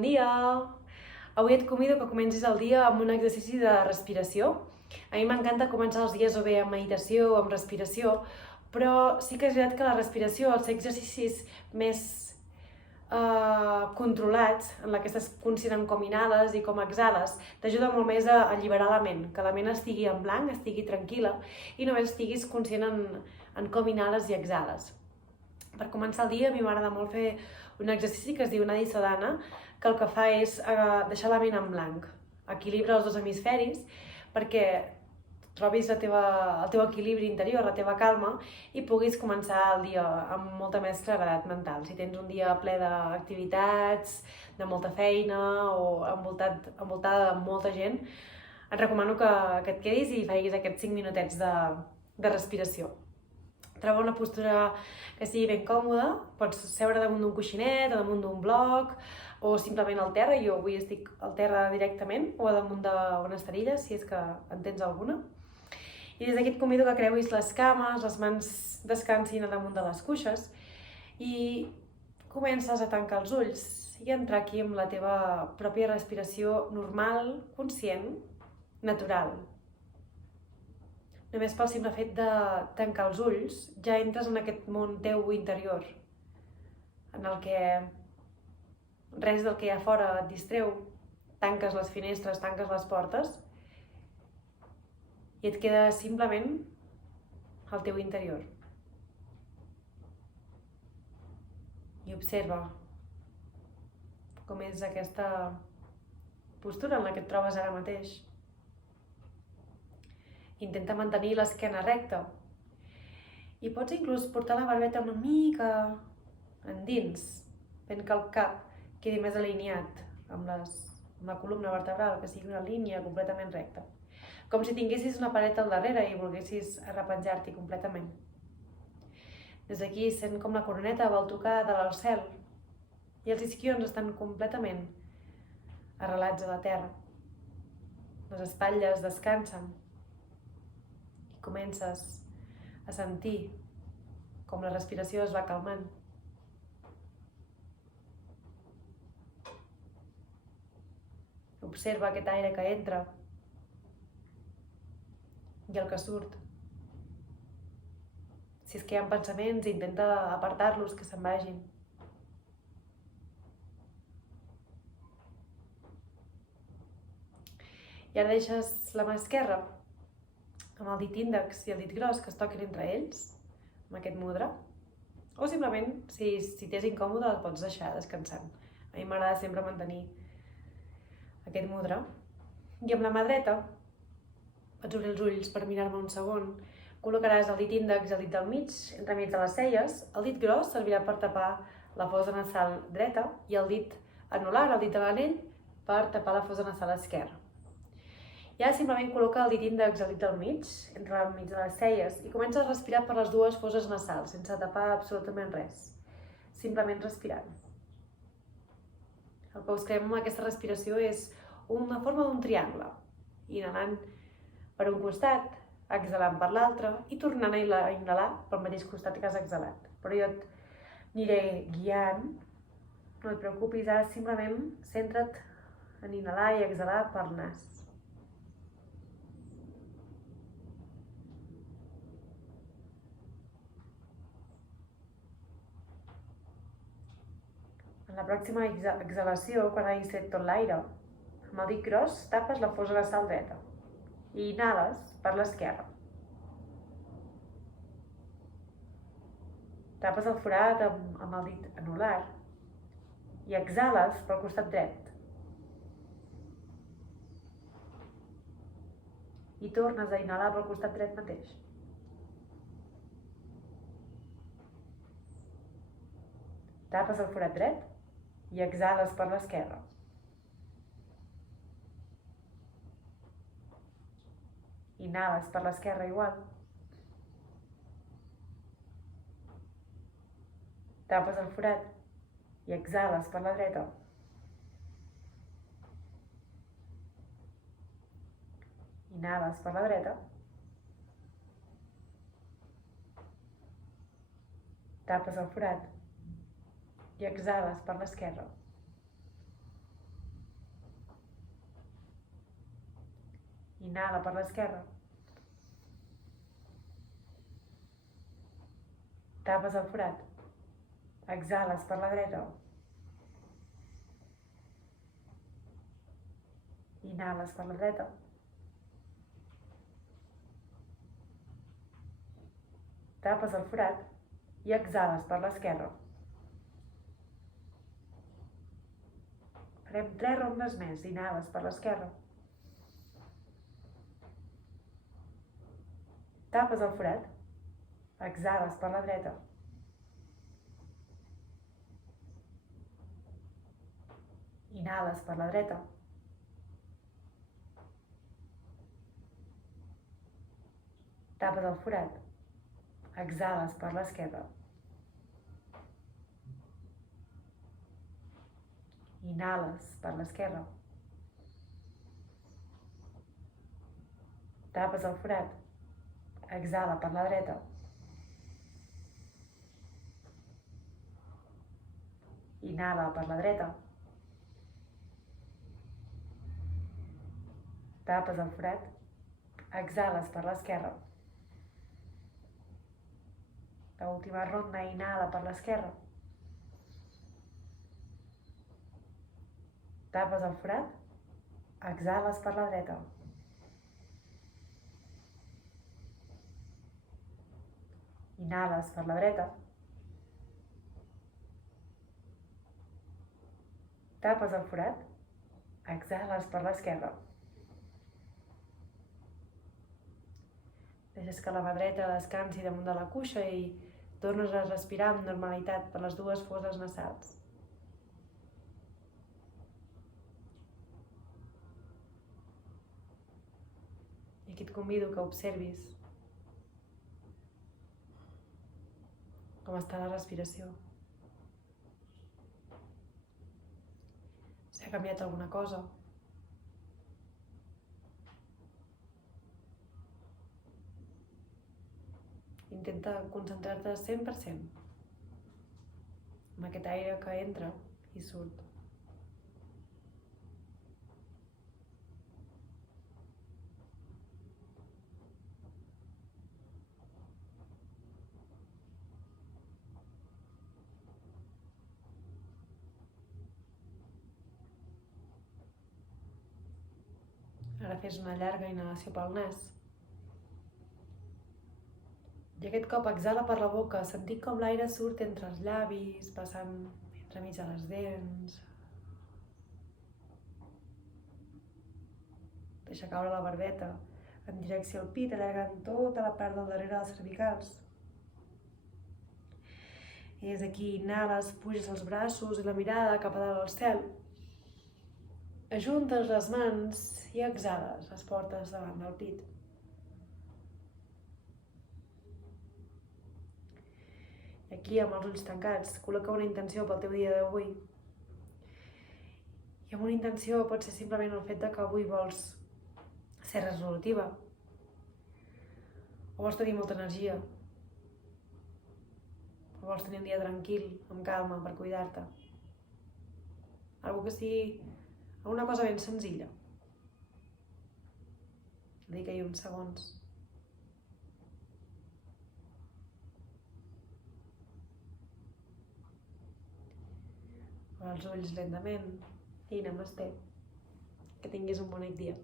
Bon dia! Avui et convido que comencis el dia amb un exercici de respiració. A mi m'encanta començar els dies o bé amb meditació o amb respiració, però sí que és veritat que la respiració, al ser exercicis més controlats, en la que estàs conscient com inhales i com exhales, t'ajuda molt més a alliberar la ment, que la ment estigui en blanc, estigui tranquil·la i només estiguis conscient en com inhales i exhales. Per començar el dia, a mi m'agrada molt fer un exercici que es diu Nadi Sadhana, que el que fa és deixar la ment en blanc, equilibra els dos hemisferis perquè trobis el teu equilibri interior, la teva calma i puguis començar el dia amb molta més claredat mental. Si tens un dia ple d'activitats, de molta feina o envoltada de molta gent, et recomano que et quedis i facis aquests 5 minutets de respiració. Troba una postura que sigui ben còmoda, pots seure damunt d'un coixinet o damunt d'un bloc o simplement al terra, jo avui estic al terra directament o damunt d'una esterilla, si és que en tens alguna. I des d'aquí et convido que creuis les cames, les mans descansin damunt de les cuixes i comences a tancar els ulls i entrar aquí amb la teva pròpia respiració normal, conscient, natural. Només pel simple fet de tancar els ulls ja entres en aquest món teu interior, en el que res del que hi ha fora et distreu, tanques les finestres, tanques les portes i et queda simplement el teu interior. I observa com és aquesta postura en la que et trobes ara mateix. Intenta mantenir l'esquena recta i pots inclús portar la barbeta una mica endins, fent que el cap quedi més alineat amb la columna vertebral, que sigui una línia completament recta. Com si tinguessis una paret al darrere i volguessis arrepenjar-t'hi completament. Des d'aquí sent com la coroneta vol tocar de al cel i els isquions estan completament arrelats a la terra. Les espatlles descansen i comences a sentir com la respiració es va calmant. Observa aquest aire que entra i el que surt. Si és que hi ha pensaments, intenta apartar-los, que se'n vagin. I ara deixes la mà esquerra amb el dit índex i el dit gros que es toquin entre ells, amb aquest mudra. O simplement, si t'és incòmode, el pots deixar descansant. A mi m'agrada sempre mantenir aquest mudra. I amb la mà dreta pots obrir els ulls per mirar-me un segon. Col·locaràs el dit índex i el dit del mig, entremig de les celles. El dit gros servirà per tapar la fosa nasal dreta i el dit anular, el dit de l'anell, per tapar la fosa nasal esquerra. I ara simplement col·loca el dit índex i el dit del mig, entre el mig de les celles, i comença a respirar per les dues foses nasals, sense tapar absolutament res. Simplement respirant. El que busquem amb aquesta respiració és una forma d'un triangle, inhalant per un costat, exhalant per l'altre i tornant a inhalar pel mateix costat que has exhalat. Però jo aniré guiant, no et preocupis, ara simplement centra't en inhalar i exhalar per nas. En la pròxima exhalació, quan hagis tret tot l'aire, amb el dit gros tapes la fosa nasal dreta i inhales per l'esquerra. Tapes el forat amb el dit anular i exhales pel costat dret. I tornes a inhalar pel costat dret mateix. Tapes el forat dret i exhales per l'esquerra. Inhales per l'esquerra igual. Tapes el forat i exhales per la dreta. Inhales per la dreta. Tapes el forat i exhales per l'esquerra. Inhala per l'esquerra. Tapes el forat. Exhales per la dreta. Inhales per la dreta. Tapes el forat i exhales per l'esquerra. Farem 3 rondes més. Inhales per l'esquerra. Tapes el forat. Exhales per la dreta. Inhales per la dreta. Tapes el forat. Exhales per l'esquerra. Inhales per l'esquerra. Tapes el forat. Exhala per la dreta. Inhala per la dreta. Tapes el forat. Exhales per l'esquerra. L'última ronda, inhala per l'esquerra. Tapes el forat. Exhales per la dreta. Inhales per la dreta. Tapes el forat. Exhales per l'esquerra. Deixes que la mà dreta descansi damunt de la cuixa i tornes a respirar amb normalitat per les 2 fosses nasals. I aquí et convido que observis com està la respiració. Si ha canviat alguna cosa. Intenta concentrar-te 100% en aquest aire que entra i surt. Ara fes una llarga inhalació pel nas. I aquest cop exhala per la boca, sentint com l'aire surt entre els llavis, passant entremig de les dents. Deixa caure la barbeta en direcció al pit, allargant tota la part del darrere dels cervicals. I des d'aquí inhales, puges els braços i la mirada cap a dalt al cel. Ajuntes les mans i exhales, les portes davant del pit. I aquí, amb els ulls tancats, col·loca una intenció pel teu dia d'avui. I amb una intenció pot ser simplement el fet que avui vols ser resolutiva. O vols tenir molta energia. O vols tenir un dia tranquil, amb calma, per cuidar-te. Algo que sigui una cosa ben senzilla. Dedica-hi uns segons. Obre els ulls lentament i namasté. Que tinguis un bonic dia.